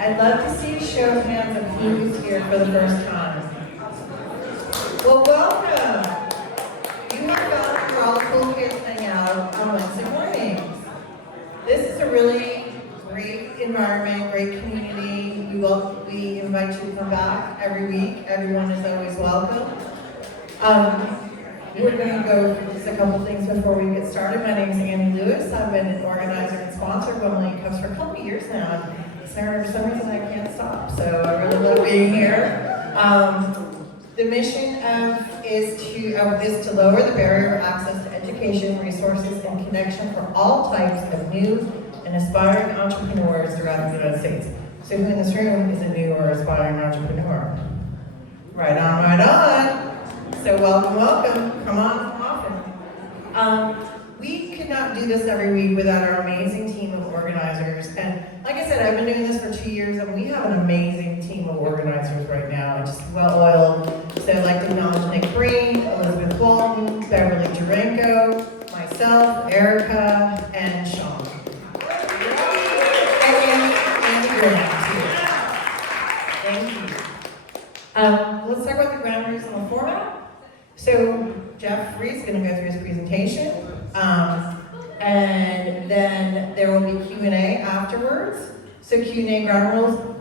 I'd love to see a show of hands of who's here for the first time. Well, welcome. You have found where all the cool kids hang out on Wednesday mornings. This is a really great environment, great community. We invite you to come back every week. Everyone is always welcome. We're going to go through just a couple things before we get started. My name is Annie Lewis. I've been an organizer and sponsor of Womanly Cups for a couple years now. And Sarah, for some reason I can't stop, so I really love being here. The mission is to lower the barrier of access to education, resources, and connection for all types of new and aspiring entrepreneurs throughout the United States. So who in this room is a new or aspiring entrepreneur? Right on, right on. So welcome, welcome. Come on, come often. We could not do this every week without our amazing team of organizers. And like I said, I've been doing this for 2 years, and we have an amazing team of organizers right now, just well-oiled. So I'd like to acknowledge Nick Breen, Elizabeth Walton, Beverly Durango, myself, Erica, and Sean. And Andy Grant, too. Thank you. Let's talk about the ground rules and the format. So Jeffrey is going to go through his presentation, and then there will be Q&A afterwards. So Q&A ground rules,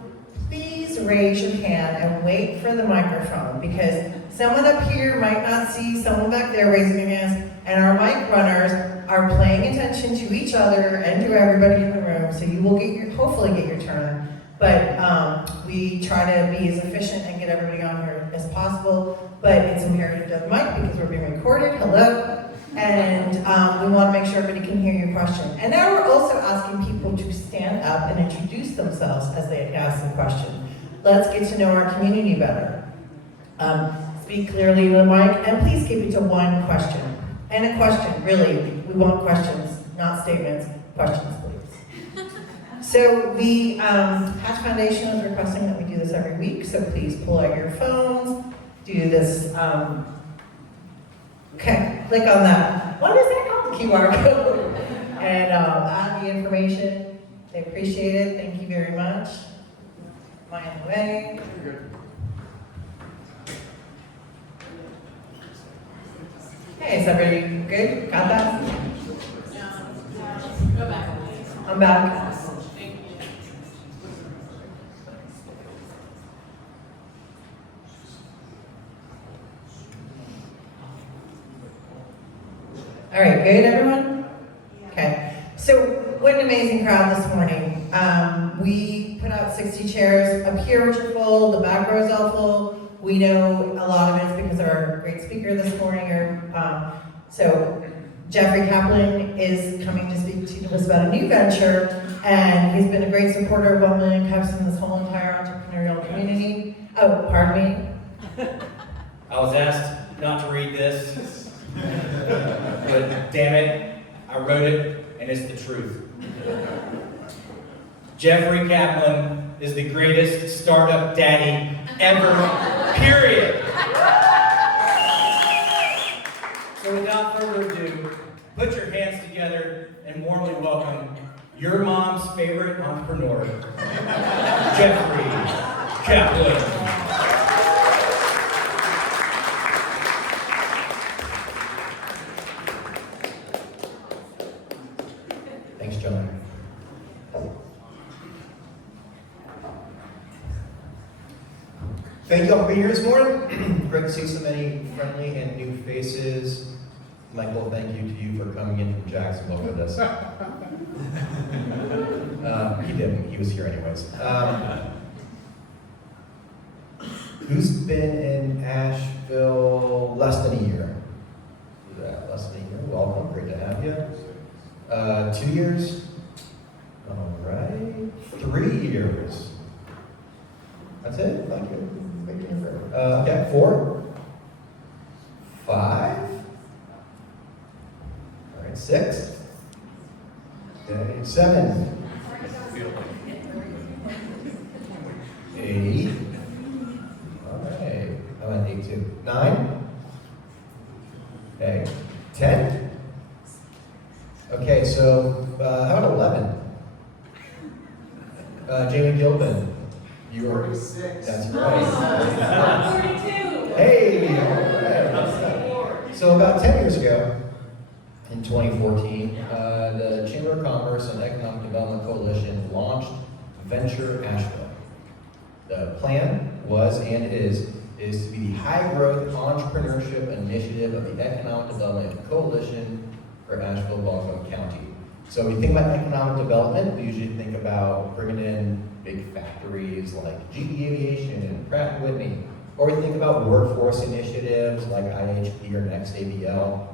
please raise your hand and wait for the microphone, because someone up here might not see someone back there raising their hands, and our mic runners are paying attention to each other and to everybody in the room, so you will hopefully get your turn. But we try to be as efficient and get everybody on here as possible. But it's imperative to the mic because we're being recorded. Hello. And we want to make sure everybody can hear your question. And now we're also asking people to stand up and introduce themselves as they ask the question. Let's get to know our community better. Speak clearly to the mic, and please keep it to one question. And a question, really. We want questions, not statements. Questions, please. So the Hatch Foundation is requesting that we do this every week, so please pull out your phones, do this, okay, click on that. What is that called? The QR code. And add the information. They appreciate it. Thank you very much. Am I in the way? Hey, is everybody good? Got that? Go back. I'm back. All right, good, everyone? Okay, so what an amazing crowd this morning. We put out 60 chairs up here, which are full, the back rows all full. We know a lot of it's because of our great speaker this morning. So Jeffrey Kaplan is coming to speak to us about a new venture, and he's been a great supporter of 1 Million Cups in this whole entire entrepreneurial community. Oh, pardon me. I was asked not to read this. But damn it, I wrote it, and it's the truth. Jeffrey Kaplan is the greatest startup daddy ever, period. So without further ado, put your hands together and warmly welcome your mom's favorite entrepreneur, Jeffrey Kaplan. Thanks, John. Thank you all for being here this morning. Great to see so many friendly and new faces. Michael, thank you to you for coming in from Jacksonville with us. He didn't. He was here anyways. Who's been in Asheville less than a year? Less than a year. Welcome. Great to have you. 2 years? All right. 3 years. That's it? Thank you. Okay, 4? 5? All right, 6? Okay, 7? 8? All right. I'm at 8 too. 9? Okay. 10? Okay, so how about 11? Jamie Gilpin. You were 46. That's right. 42. Hey, all right. So about 10 years ago, in 2014, the Chamber of Commerce and Economic Development Coalition launched Venture Asheville. The plan was and is to be the high-growth entrepreneurship initiative of the Economic Development Coalition for Asheville, Baldwin County. So when you think about economic development, we usually think about bringing in big factories like GE Aviation and Pratt & Whitney, or we think about workforce initiatives like IHP or NextABL.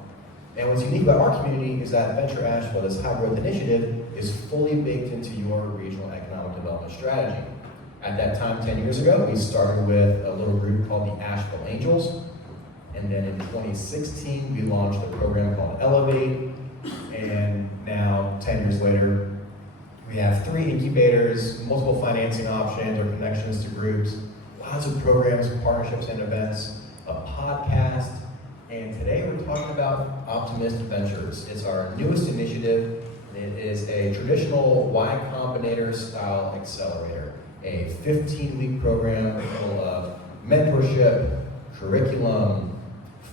And what's unique about our community is that Venture Asheville, this high-growth initiative, is fully baked into your regional economic development strategy. At that time, 10 years ago, we started with a little group called the Asheville Angels. And then in 2016, we launched a program called Elevate. And now, 10 years later, we have 3 incubators, multiple financing options or connections to groups, lots of programs, partnerships, and events, a podcast. And today we're talking about Optimist Ventures. It's our newest initiative. It is a traditional Y Combinator style accelerator, a 15-week program full of mentorship, curriculum,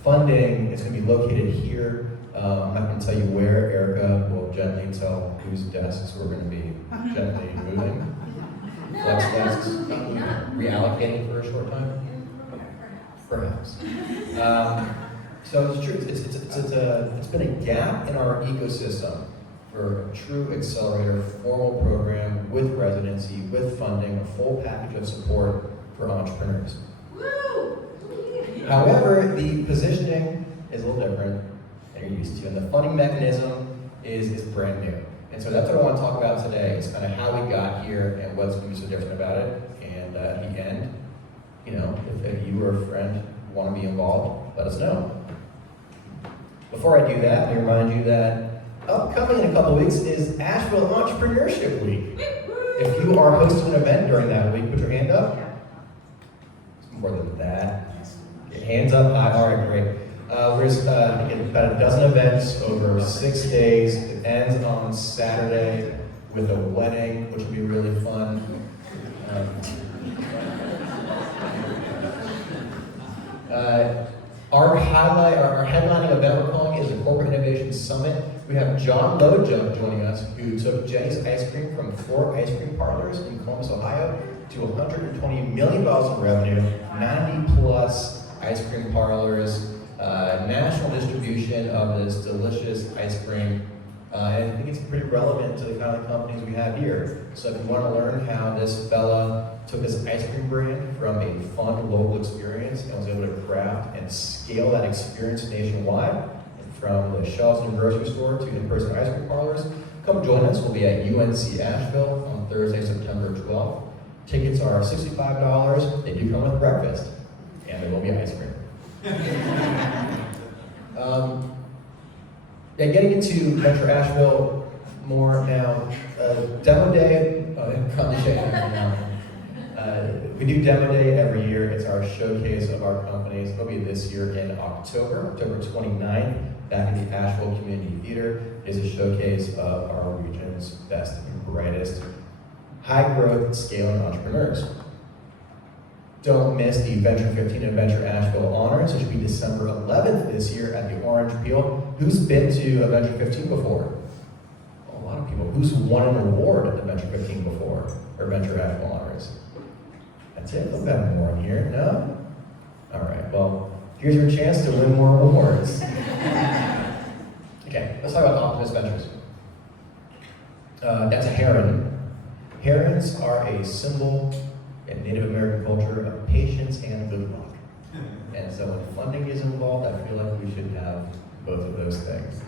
funding. It's going to be located here. I'm not going to tell you where. Erica will gently tell whose desks we're going to be gently moving. Flex desks, reallocating for a short time? Perhaps. So it's true. It's been a gap in our ecosystem for a true accelerator, formal program with residency, with funding, a full package of support for entrepreneurs. Woo! However, the positioning is a little different than you're used to, and the funding mechanism is brand new. And so that's what I want to talk about today, is kind of how we got here and what's going to be so different about it. And at the end, you know, if you or a friend want to be involved, let us know. Before I do that, let me remind you that upcoming in a couple of weeks is Asheville Entrepreneurship Week. If you are hosting an event during that week, put your hand up. It's more than that. Okay, hands up high. All right, great. There's I think about a dozen events over 6 days. It ends on Saturday with a wedding, which will be really fun. Our headlining event we're calling is the Corporate Innovation Summit. We have John Lojunk joining us, who took Jenny's Ice Cream from 4 ice cream parlors in Columbus, Ohio, to $120 million in revenue, 90 plus ice cream parlors, national distribution of this delicious ice cream. And I think it's pretty relevant to the kind of companies we have here. So if you want to learn how this fella took this ice cream brand from a fun local experience and was able to craft and scale that experience nationwide, and from the shelves in the grocery store to in-person ice cream parlors, come join us. We'll be at UNC Asheville on Thursday, September 12th. Tickets are $65. They do come with breakfast, and there will be ice cream. Getting into Venture Asheville more now. Demo Day, we do Demo Day every year. It's our showcase of our companies. It'll be this year in October 29th, back at the Asheville Community Theater. Is a showcase of our region's best and brightest high-growth scaling entrepreneurs. Don't miss the Venture 15 and Venture Asheville Honors. It should be December 11th this year at the Orange Peel. Who's been to a Venture 15 before? Oh, a lot of people. Who's won an award at the Venture 15 before? Or Venture Asheville Honors? That's it? We'll have more in here. No? All right, well, here's your chance to win more awards. Okay, let's talk about Optimist Ventures. That's a heron. Herons are a symbol in Native American culture of patience and good luck. And so when funding is involved, I feel like we should have both of those things.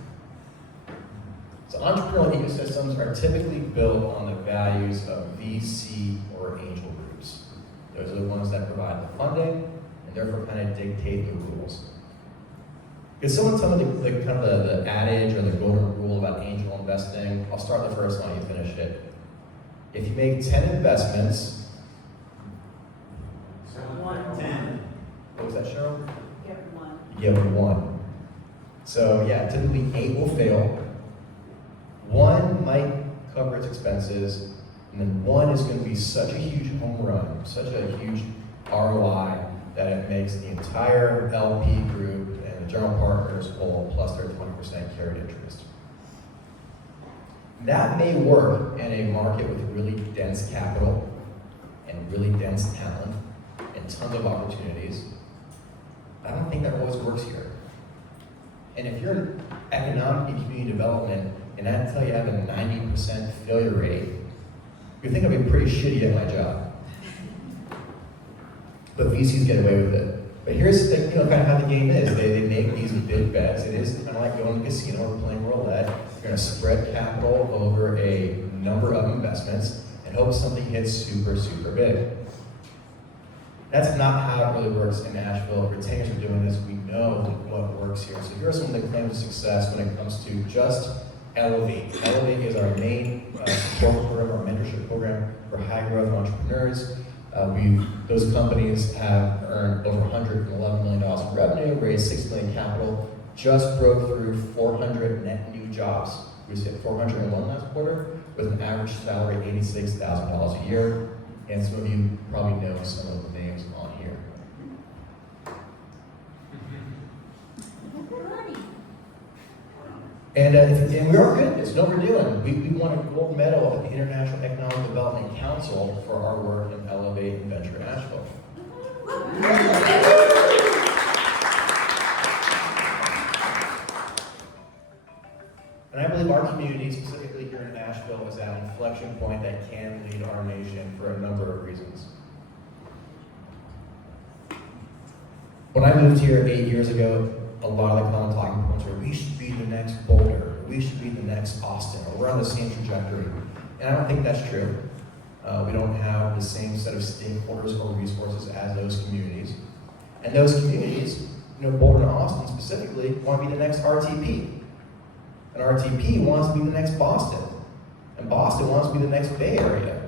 So entrepreneurial ecosystems are typically built on the values of VC or angel groups. Those are the ones that provide the funding and therefore kind of dictate the rules. Could someone tell me the adage or the golden rule about angel investing? I'll start the first one, you finish it. If you make 10 investments, 10. what was that, Cheryl? Get one. You get 1. So yeah, typically 8 will fail. 1 might cover its expenses, And then one is going to be such a huge home run, such a huge ROI, that it makes the entire LP group and the general partners whole, plus their 20% carried interest. That may work in a market with really dense capital and really dense talent and tons of opportunities. I don't think that always works here. And if you're in economic and community development, and I tell you I have a 90% failure rate, you think I'd be pretty shitty at my job. But VCs get away with it. But here's the, kind of how the game is. They make these big bets. It is kind of like going to a casino or playing roulette. You're going to spread capital over a number of investments and hope something hits super, super big. That's not how it really works in Asheville. Retainers are doing this. We know what works here. So here are some of the claims of success when it comes to just Elevate. Elevate is our main support program, our mentorship program for high growth entrepreneurs. Those companies have earned over $111 million in revenue, raised $6 million capital, just broke through 400 net new jobs. We just hit 401 last quarter with an average salary of $86,000 a year. And some of you probably know some of the names on here. And we are good at this. You know what we're doing? We won a gold medal at the International Economic Development Council for our work in Elevate and Venture Asheville. And I believe our community, specifically here in Asheville, is at an inflection point that can lead our nation for a number of reasons. When I moved here 8 years ago, a lot of the common talking points were, we should be the next Boulder, we should be the next Austin, or we're on the same trajectory. And I don't think that's true. We don't have the same set of stakeholders or resources as those communities. And those communities, Boulder and Austin specifically, want to be the next RTP. And RTP wants to be the next Boston. And Boston wants to be the next Bay Area.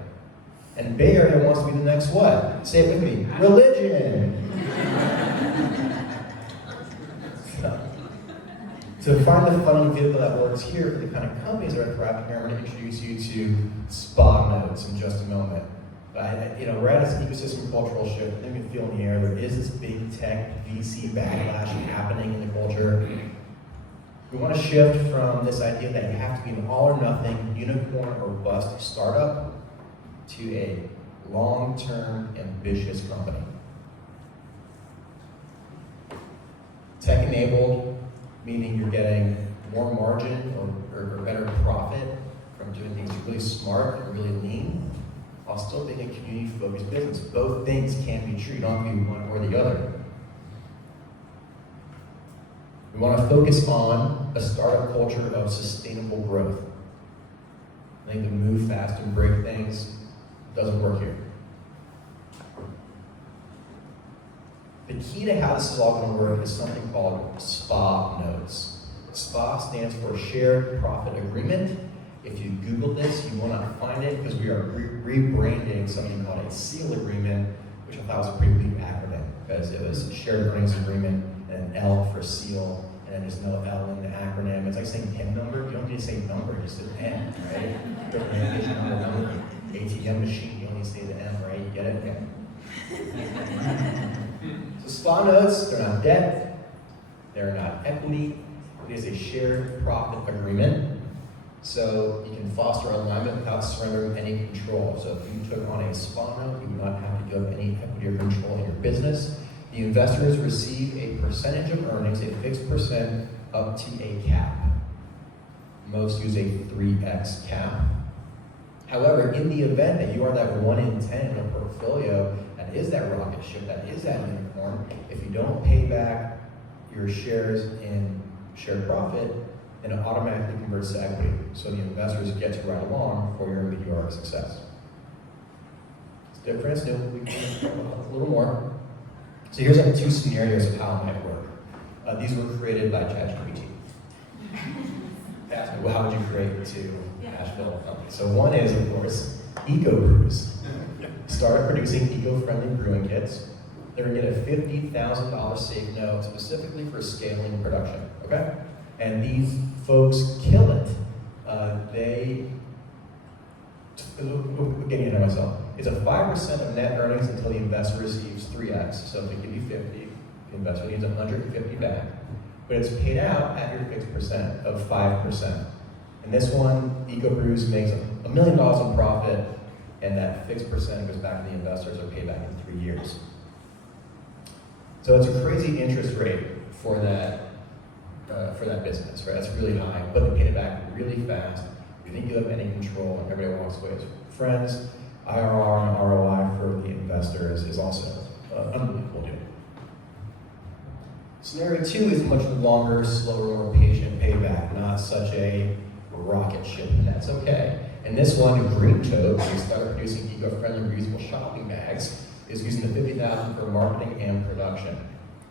And Bay Area wants to be the next what? Say it with me. Religion. To find the funding vehicle that works here for the kind of companies that are thriving here, I'm going to introduce you to spa notes in just a moment. But we're at this ecosystem cultural shift. I think we can feel in the air. There is this big tech VC backlash happening in the culture. We want to shift from this idea that you have to be an all or nothing, unicorn or bust startup to a long-term, ambitious company. Tech-enabled, meaning you're getting more margin or better profit from doing things really smart and really lean, while still being a community-focused business. Both things can be true. You don't have to be one or the other. We want to focus on a startup culture of sustainable growth. I think to move fast and break things doesn't work here. The key to how this is all going to work is something called SPA notes. SPA stands for Shared Profit Agreement. If you Google this, you will not find it because we are rebranding something called a SEAL agreement, which I thought was a pretty big acronym because it was Shared Earnings Agreement and an L for SEAL, and then there's no L in the acronym. It's like saying PIN number. You don't need to say number, you just say N, right? Number. ATM machine, you only say the M, right? You get it? Yeah. So SPA notes, they're not debt, they're not equity, it is a shared profit agreement. So you can foster alignment without surrendering any control. So if you took on a SPA note, you would not have to give up any equity or control in your business. The investors receive a percentage of earnings, a fixed percent, up to a cap. Most use a 3x cap. However, in the event that you are that 1 in 10 in a portfolio that is that rocket ship, that is that unicorn, if you don't pay back your shares in shared profit, then it automatically converts to equity. So the investors get to ride along for your meteoric success. It's different, it's new, we can talk a little more. So here's like 2 scenarios of how it might work. These were created by ChatGPT. Ask me, well, how would you create 2 Asheville companies? So one is, of course, Eco Brews. Start producing eco-friendly brewing kits. They're gonna get a $50,000 safe note specifically for scaling production, okay? And these folks kill it. They I'm getting ahead of myself. It's a 5% of net earnings until the investor receives 3x. So if it give you 50, the investor needs 150 back. But it's paid out at your fixed percent of 5%. And this one, EcoBrews makes $1 million in profit, and that fixed percent goes back to the investors or paid back in 3 years. So it's a crazy interest rate for that business, right? That's really high, but they pay it back really fast. You think you have any control, and everybody walks away as friends. IRR and ROI for the investors is also unbelievable, dude. Scenario 2 is much longer, slower, more patient payback, not such a rocket ship, and that's okay. And this one, Green Toad, we started producing eco-friendly reusable shopping bags, is using the $50,000 for marketing and production.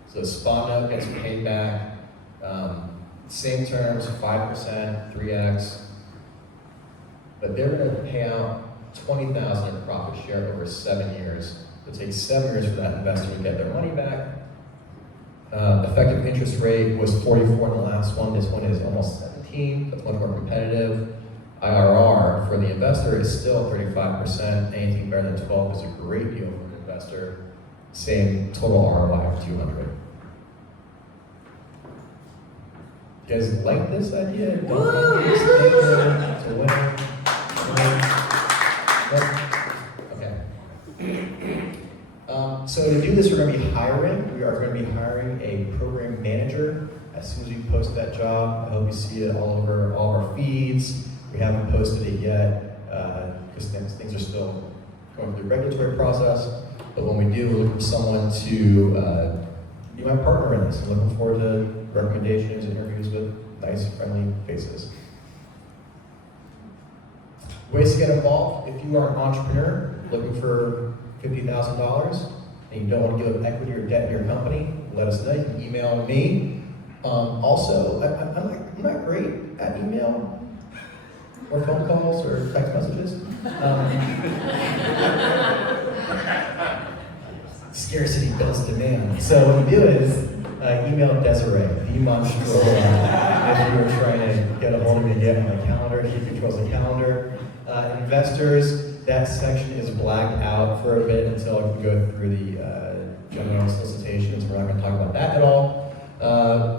So Spondo gets paid back, same terms, 5%, 3x, but they're going to pay out $20,000 in profit share over 7 years. It takes 7 years for that investor to get their money back. Effective interest rate was 44 in the last one. This one is almost 17. That's much more competitive. IRR for the investor is still 35%. Anything better than 12 is a great deal for an investor. Same total ROI of 200. You guys like this idea? Don't like this? It's a winner. Okay. So to do this, we're going to be hiring. We are going to be hiring a program manager as soon as we post that job. I hope you see it all over all of our feeds. We haven't posted it yet because things are still going through the regulatory process. But when we do, we're looking for someone to be my partner in this. I'm looking forward to recommendations and interviews with nice, friendly faces. Ways to get involved. If you are an entrepreneur looking for $50,000 and you don't want to give up equity or debt in your company, let us know. You can email me. Also, I'm not great at email or phone calls or text messages. Scarcity builds demand. So what you do is email Desiree, the monstrous. If you're trying to get a hold of me, get on my calendar. She controls the calendar. Investors, that section is blacked out for a bit until I can go through the general solicitations. We're not going to talk about that at all.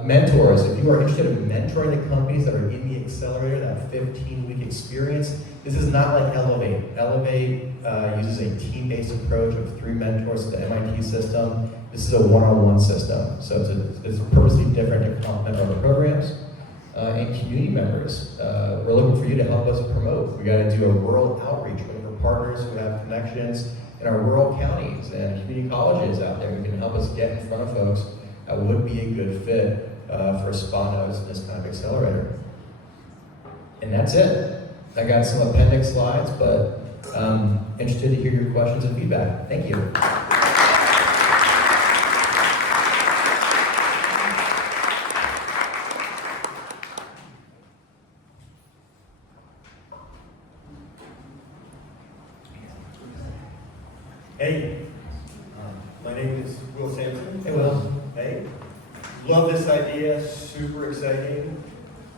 Mentors, if you are interested in mentoring the companies that are in the accelerator, that 15-week experience, this is not like Elevate. Elevate uses a team-based approach of 3 mentors to the MIT system. This is a one-on-one system, so it's purposely different to complement other programs. And community members, we're looking for you to help us promote. We got to do a rural outreach. We're looking for partners who have connections in our rural counties and community colleges out there who can help us get in front of folks that would be a good fit for Spondos and this kind of accelerator. And that's it. I got some appendix slides, but I'm interested to hear your questions and feedback. Thank you. Hey, my name is Will Sampson. Hey, Will. Hey, love this idea, super exciting.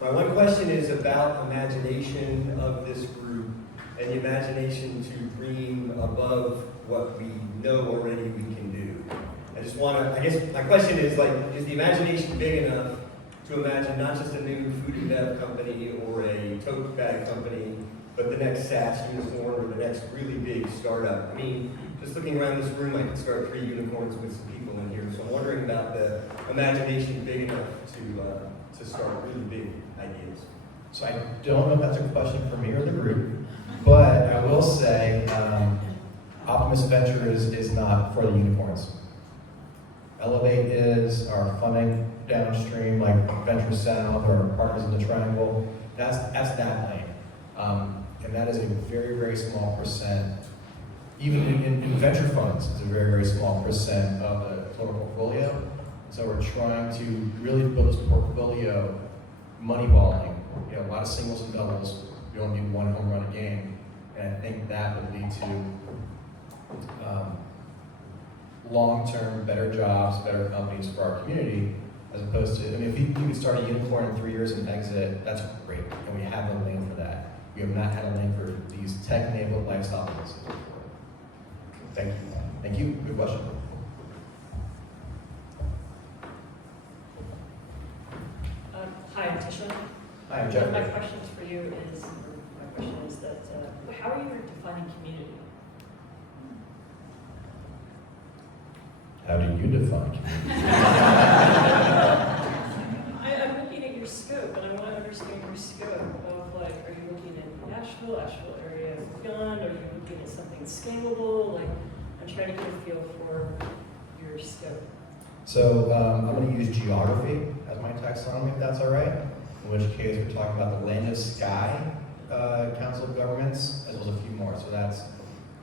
My one question is about imagination of this group and the imagination to dream above what we know already we can do. I just want to, I guess my question is is the imagination big enough to imagine not just a new food and bev company or a tote bag company, but the next SaaS unicorn or the next really big startup? I mean, just looking around this room, I could start 3 unicorns with some people in here. So I'm wondering about the imagination big enough to start really big ideas. So I don't know if that's a question for me or the group, but I will say Optimist Ventures is not for the unicorns. Elevate is our funding downstream, like Venture South or our partners in the Triangle. That's that lane. And that is a very, very small percent. Even in venture funds, it's a very, very small percent of the total portfolio. So we're trying to really build this portfolio moneyballing. A lot of singles and doubles. We don't need one home run a game. And I think that would lead to long-term, better jobs, better companies for our community, as opposed to, if you could start a unicorn in 3 years and exit, that's great. And we have no lane for that. We have not had a lane for these tech-enabled lifestyle businesses before. Thank you. Thank you. Good question. Hi, I'm Tisha. Hi, I'm My Jeffrey. question for you is, my question is that, how are you defining community? How do you define community? I'm looking at your scope, and I want to understand your scope of, like, are you looking at Asheville area and beyond? Are you looking at something scalable? Like, I'm trying to get a feel for your scope. So I'm going to use geography as my taxonomy, if that's all right. In which case, we're talking about the Land of Sky Council of Governments, as well as a few more. So that's,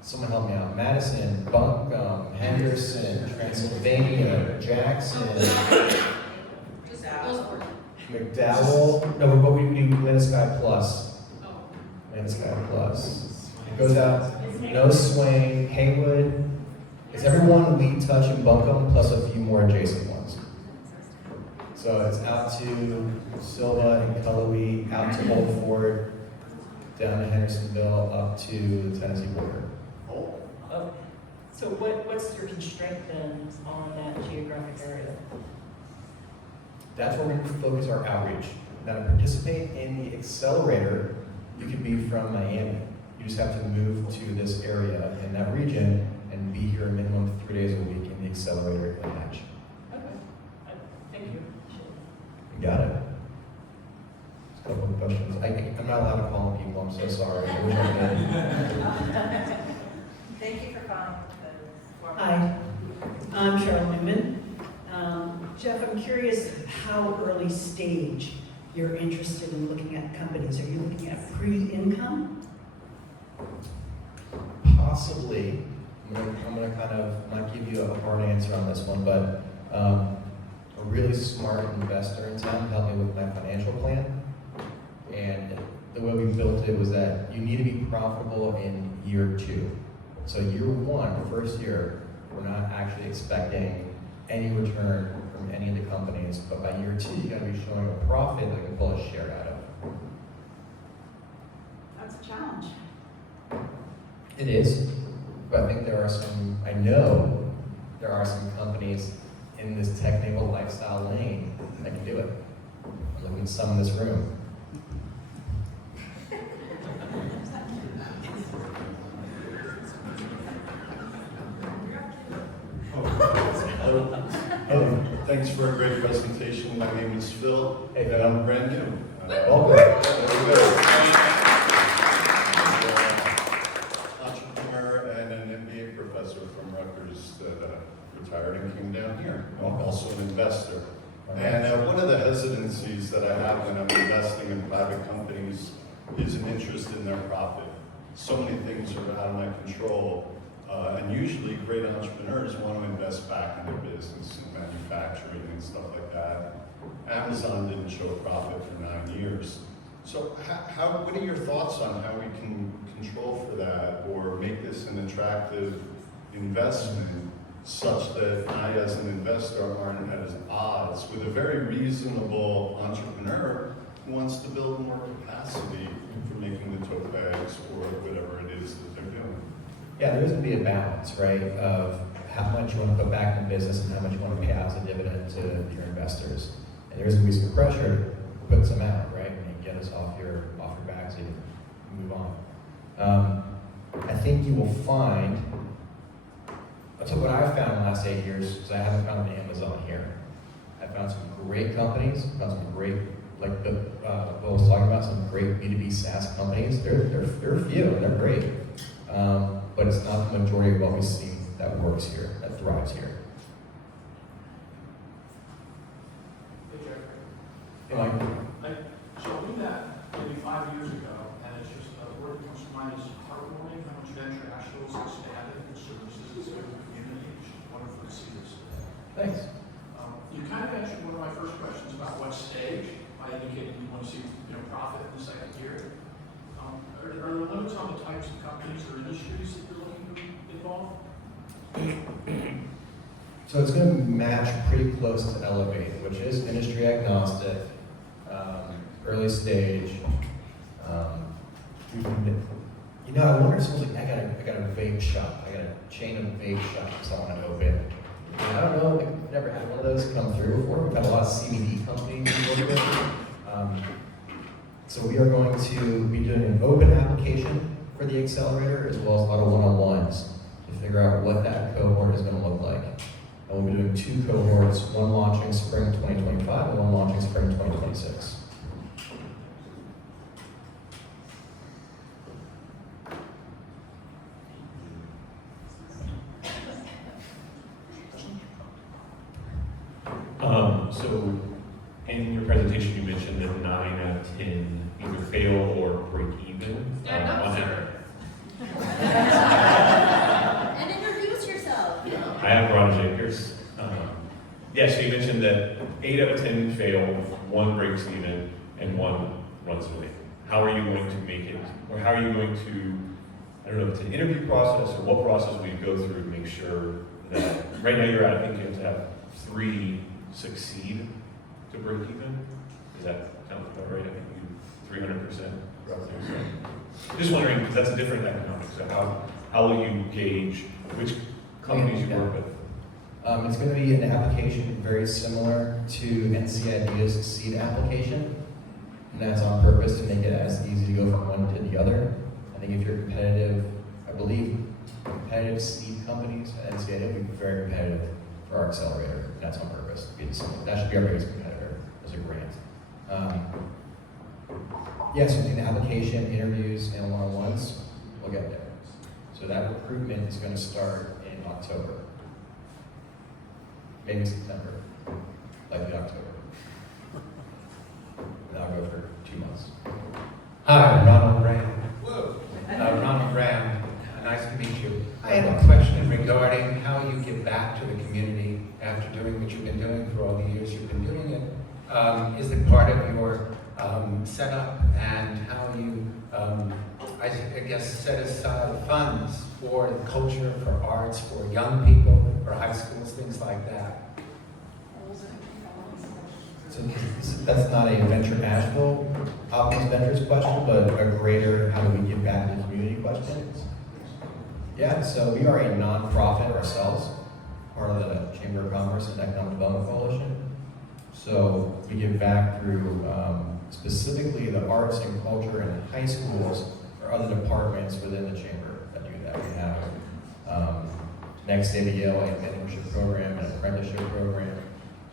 someone help me out, Madison, Buncombe, Henderson, Transylvania, Jackson, McDowell. No, but we do Land of Sky Plus. Land of Sky Plus. It goes out, no Swain, Haywood. It's everyone we touch in Buncombe plus a few more adjacent ones. So it's out to Silva and Cullowhee, out to Old Fort, down to Hendersonville, up to the Tennessee border. Oh, so what's your constraint then on that geographic area? That's where we focus our outreach. Now to participate in the accelerator, you could be from Miami. You just have to move to this area in that region and be here a minimum 3 days a week in the accelerator in Hatch. Okay, thank you. You got it. Just a couple of questions. I'm not allowed to call people, I'm so sorry. I wish I did. Thank you for calling. Hi, I'm Cheryl Newman. Jeff, I'm curious how early stage you're interested in looking at companies. Are you looking at pre-income? Possibly. I'm gonna kind of not give you a hard answer on this one, but a really smart investor in town helped me with my financial plan. And the way we built it was that you need to be profitable in year 2. So year 1, first year, we're not actually expecting any return from any of the companies, but by year 2, you gotta be showing a profit that you can pull a share out of. That's a challenge. It is, but I think there are some, I know there are some companies in this tech-enabled lifestyle lane that can do it. I'm looking at some in this room. Hello. Thanks for a great presentation. My name is Phil, Hey, and I'm brand new. Entrepreneur and an MBA professor from Rutgers that retired and came down here. I'm also an investor. And one of the hesitancies that I have when I'm investing in private companies is an interest in their profit. So many things are out of my control. And usually great entrepreneurs want to invest back in their business and manufacturing and stuff like that. Amazon didn't show a profit for 9 years. So what are your thoughts on how we can control for that or make this an attractive investment such that I as an investor aren't at odds with a very reasonable entrepreneur who wants to build more capacity for making the tote bags or whatever it is that they're doing? Yeah, there's going to be a balance, right, of how much you want to put back in the business and how much you want to pay out as a dividend to your investors. And there's going to be some pressure to put some out, right, and get us off your back so you can move on. I think you will find, so what I've found in the last 8 years, because I haven't found an Amazon here, I found some great companies, found some great, like Bill was talking about, some great B2B SaaS companies. They're few and they're great. But it's not the majority of what we see that works here, that thrives here. Hey, Jeffrey. Hey, Mike. So we met maybe 5 years ago, and it's just the word that comes to mind is heartwarming how much venture Asheville has expanded in services it's given the community. It's just wonderful to see this. Thanks. You kind of answered one of my first questions about what stage. I indicated you want to see profit in the second year. Are there limits on the types of companies or industries that you're looking to involve? So it's going to match pretty close to Elevate, which is industry agnostic, early stage, You know, I wonder if someone's like, I got a vape shop. I got a chain of vape shops I want to open. And I don't know, like, I've never had one of those come through before. We've had a lot of CBD companies we work with. So we are going to be doing an open application for the accelerator as well as a lot of one-on-ones to figure out what that cohort is going to look like. And we'll be doing 2 cohorts, one launching spring 2025 and one launching spring 2026. So in your presentation, you mentioned that 9 out of 10 either fail or break even. Stand up, on sir. And introduce yourself. I am Ron Jacobs. Yeah, so you mentioned that 8 out of 10 fail, 1 breaks even, and 1 runs away. How are you going to make it, or how are you going to, I don't know if it's an interview process, or what process will you go through to make sure that, right now you're at, I think you have to have 3 succeed to break even? Does that sound about right? I think you 300% roughly. So just wondering, because that's a different economics. So how will you gauge which companies you work with? It's going to be an application very similar to NCID's seed application, and that's on purpose to make it as easy to go from one to the other. I think if you're competitive, I believe competitive seed companies at NCID will be very competitive for our accelerator, and that's on purpose. That should be our biggest competitor as a grant. Yeah, so between the application, interviews, and one-on-ones, we'll get there. So that recruitment is going to start in October. Maybe September, likely October. And that'll go for 2 months. Hi, Ronald Rand. Whoa. Ronald Rand, nice to meet you. I have a question regarding how you give back to the community after doing what you've been doing for all the years you've been doing it. Is it part of your setup, and how you, I guess, set aside funds for the culture, for arts, for young people, for high schools, things like that? So that's not a Venture Asheville Optimist Ventures question, but a greater how do we give back to the community question. Yeah, so we are a nonprofit ourselves, part of the Chamber of Commerce and Economic Development Coalition. So we give back through specifically the arts and culture in high schools or other departments within the chamber that do that. We have Next Day to Yale, a mentorship program, an apprenticeship program,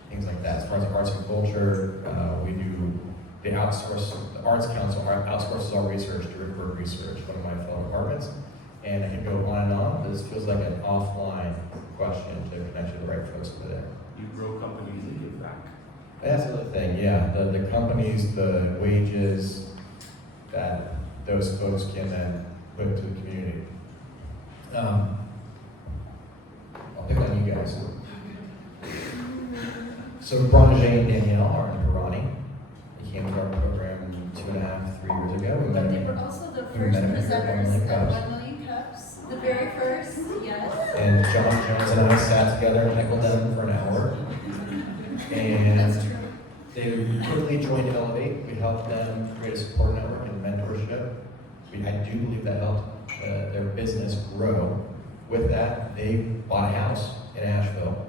things like that. As far as arts and culture, we do the Arts Council outsources our research to Rickberg Research, one of my fellow departments. And I can go on and on. This feels like an offline question to connect to the right folks over there. You grow companies and give back. That's the other thing, yeah. The companies, the wages that those folks can then put to the community. I'll pick on you guys. So Branje and Danielle are in Pirani. They came to our program 2.5, 3 years ago. We met But they them- were also the we first met them here at 1 Million presenters at Cups. 1 Million Cups. The very first, yes. And John Jones and I sat together and heckled them for an hour. And That's true. they quickly joined Elevate. We helped them create a support network and mentorship. I do believe that helped their business grow. With that, they bought a house in Asheville.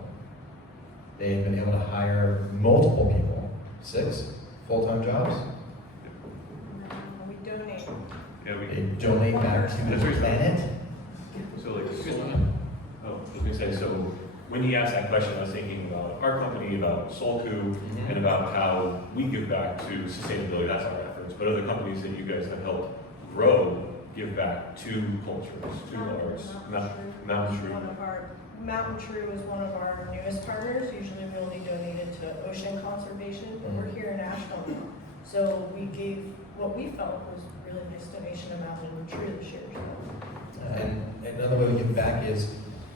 They've been able to hire multiple people, 6 full-time jobs. We donate. Yeah, They donate back to That's the right. planet. So like, I was gonna say, so when you asked that question, I was thinking about our company, about Solku, and about how we give back to sustainability, that's our efforts, but other companies that you guys have helped grow give back to cultures, to arts. Mountain Tree. Mountain True is one of our newest partners. Usually we only donated to ocean conservation, but we're here in Asheville now. So we gave what we felt was really nice donation to Mountain True this year. And another way we give back is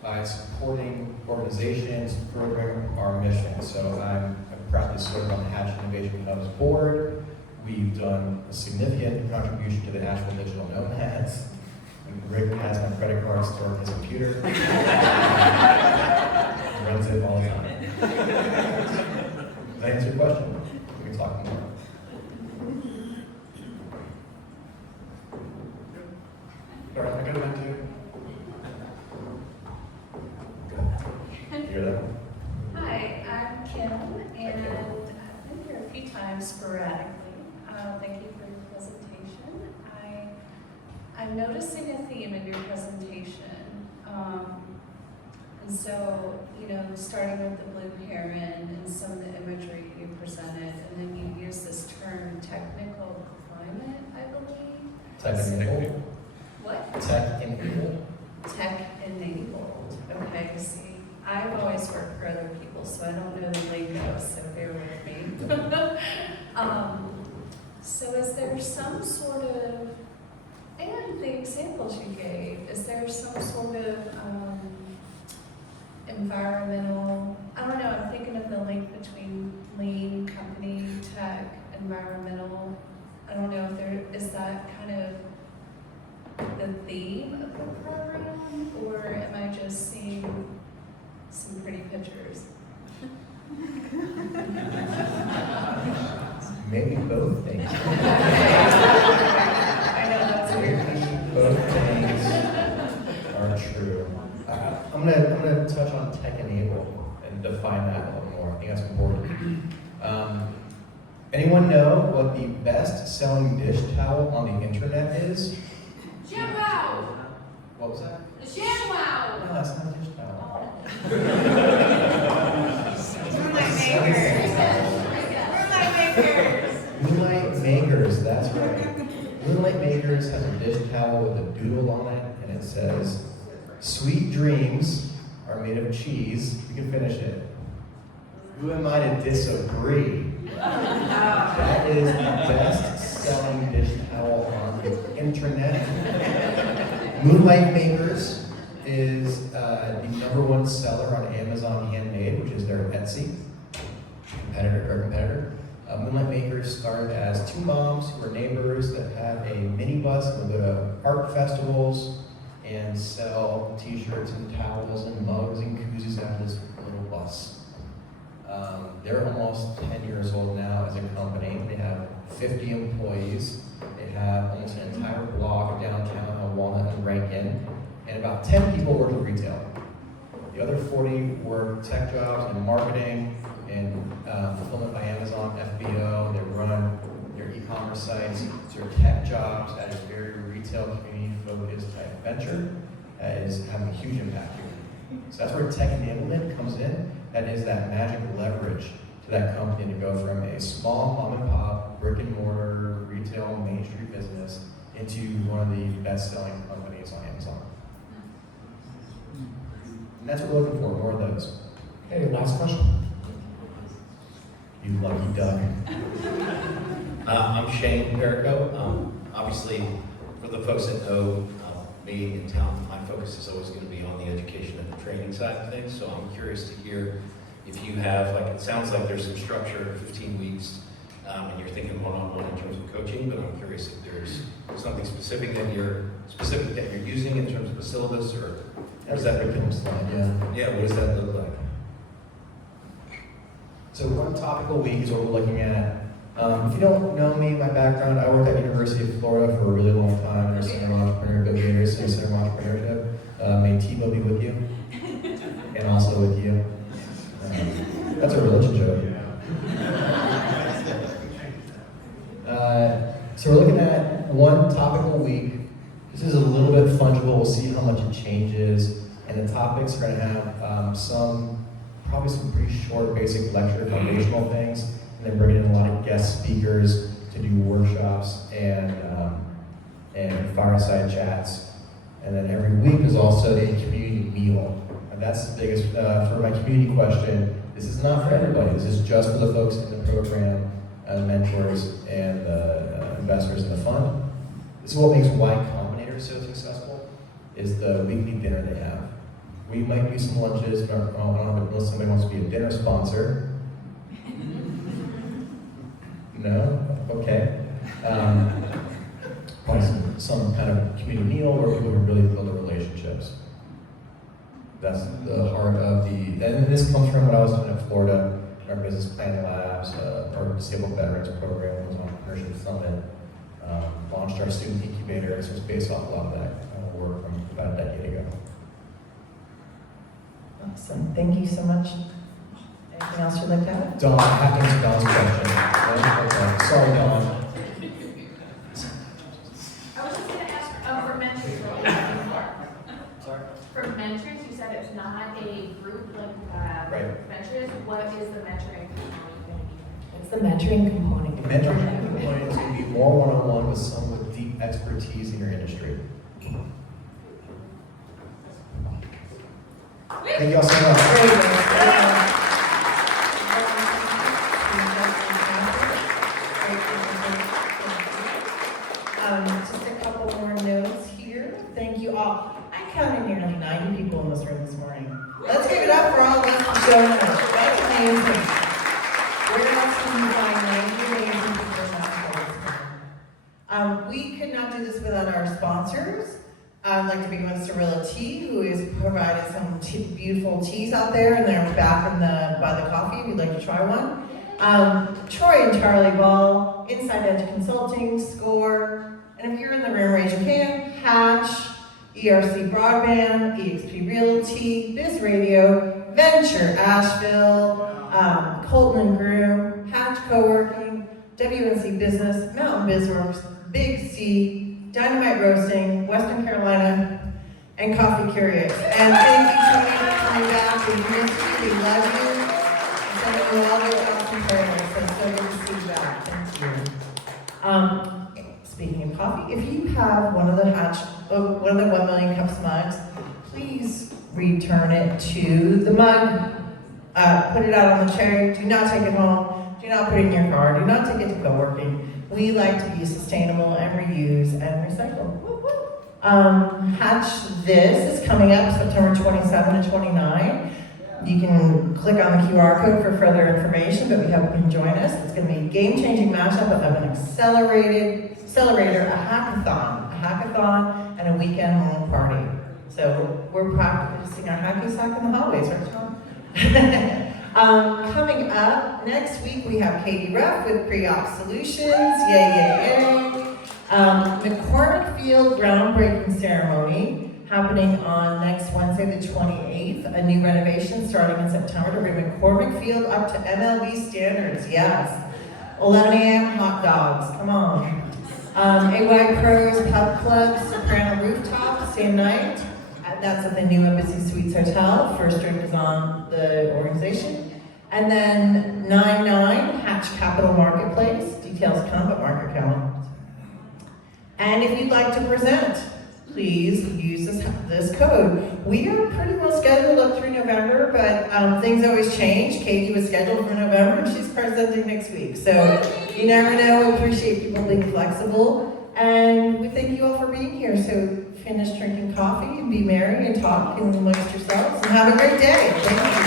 by supporting organizations, program our mission. So I'm proud to serve on the Hatch Innovation Hub's board. We've done a significant contribution to the Asheville Digital Nomads. And Rick has my credit card stored in his computer. He runs it all the time. Does that answer your question? We can talk more. hear that one. Hi, I'm Kim, and I've been here a few times sporadically. Thank you for your presentation. I'm noticing a theme in your presentation. And so, you know, starting with the blue heron and some of the imagery you presented, and then you use this term technical climate, I believe. Tech-enabled. What? Tech-enabled. Tech-enabled. Okay, see, I've always worked for other people, so I don't know the lingo, so bear with me. So is there some sort of, and the examples you gave, is there some sort of environmental, I don't know, I'm thinking of the link between lean, company, tech, environmental. I don't know if there, is that kind of the theme of the program, or am I just seeing some pretty pictures? Maybe both things. I know that's a weird question. Both things are true. I'm gonna touch on tech-enabled and define that a little more. I think that's important. Anyone know what the best-selling dish towel on the internet is? ShamWow! What was that? The ShamWow! No, that's not a dish towel. Moonlight Makers, that's right. Moonlight Makers has a dish towel with a doodle on it, and it says, "Sweet dreams are made of cheese." You can finish it. Who am I to disagree? That is the best-selling dish towel on the internet. Moonlight Makers is the #1 seller on Amazon Handmade, which is their Etsy competitor. Moonlight Makers started as two moms who were neighbors that had a minibus and would go to art festivals and sell t-shirts and towels and mugs and koozies out of this little bus. They're almost 10 years old now as a company. They have 50 employees. They have almost an entire block downtown on Walnut and Rankin, and about 10 people work in retail. The other 40 work tech jobs in marketing and fulfillment by Amazon, FBO. They run their e-commerce sites. They're tech jobs at a very retail community-focused type venture that is having a huge impact here. So that's where tech enablement comes in. That is that magic leverage to that company to go from a small mom and pop, brick and mortar, retail, Main Street business into one of the best-selling companies on Amazon. And that's what we're looking for, more of those. Okay, last question. You lucky duck. I'm Shane Perico. Obviously, for the folks that know me in town, my focus is always going to be on the education and the training side of things. So I'm curious to hear if you have, like, it sounds like there's some structure, 15 weeks, and you're thinking one-on-one in terms of coaching. But I'm curious if there's something specific that you're using in terms of the syllabus, or That's that curriculum slide, yeah. Yeah, what does that look like? So one topical week is what we're looking at. If you don't know me, my background, I worked at University of Florida for a really long time in our Center of Entrepreneurship, Center of Entrepreneurship. May Tebow be with you, and also with you. That's a religion joke. So we're looking at one topical week. This is a little bit fungible. We'll see how much it changes, and the topics are going to have probably some pretty short, basic lecture, foundational things, and then bringing in a lot of guest speakers to do workshops and fireside chats. And then every week is also a community meal. And that's the biggest, for my community question, this is not for everybody. This is just for the folks in the program, mentors, and investors in the fund. This is what makes Y Combinator so successful, is the weekly dinner they have. We might do some lunches, but unless somebody wants to be a dinner sponsor. No? Okay. Probably some kind of community meal where people can really build the relationships. That's the heart of and this comes from what I was doing in Florida, our business planning labs, our disabled veterans program, was Entrepreneurship Summit, launched our student incubator. So it's based off a lot of that work from about a decade ago. Awesome, thank you so much. Anything else you'd like to add? Dawn, happening to Dawn's question. Okay. Sorry, Dawn. I was just gonna ask, for mentors, Sorry? for mentors, you said it's not a group like, Right. ventures, what is the mentoring component gonna be? What's the mentoring component? The mentorship component is going to be more one-on-one with someone with deep expertise in your industry. Thank you all so much. Very good. Just a couple more notes here. Thank you all. I counted nearly 90 people in this room this morning. Let's give it up for all of us for showing up. That's amazing. Where else can you find 90 amazing people in that place? We could not do this without our sponsors. I'd like to begin with Cirilla Tea, who has provided some beautiful teas out there, and they're back by the coffee. We'd like to try one. Troy and Charlie Ball, Inside Edge Consulting, Score, and if you're in the room, raise your hand. Hatch, ERC Broadband, EXP Realty, Biz Radio, Venture Asheville, Colton and Groom, Hatch Co-working, WNC Business, Mountain BizWorks, Big C, Dynamite Roasting, Western Carolina, and Coffee Curious. And thank you, Tony, for coming back. We miss you. We love you. And sending you all those awesome prayers. So good to see you back. Thank you. Speaking of coffee, if you have one of the 1 million cups mugs, please return it to the mug. Put it out on the tray. Do not take it home. Do not put it in your car. Do not take it to co-working. We like to be sustainable and reuse and recycle. Hatch This is coming up September 27 to 29. You can click on the QR code for further information, but we hope you can join us. It's going to be a game-changing mashup of an accelerator, a hackathon, and a weekend home party. So we're practicing our hacky sack in the hallways, right, Tom? Coming up next week, we have Katie Ruff with Pre-Op Solutions. Yay, yay, yay. McCormick Field groundbreaking ceremony happening on next Wednesday, the 28th. A new renovation starting in September to bring McCormick Field up to MLB standards. Yes. 11 a.m. hot dogs. Come on. AY Pros Pub Club Soprano Rooftop, same night. That's at the new Embassy Suites Hotel. First drink is on the organization. And then 9/9, Hatch Capital Marketplace. Details come, but mark your calendar. And if you'd like to present, please use this code. We are pretty well scheduled up through November, but things always change. Katie was scheduled for November, and she's presenting next week. So you never know. We appreciate people being flexible. And we thank you all for being here. So finish drinking coffee and be merry and talk and amongst yourselves. And have a great day. Thank you.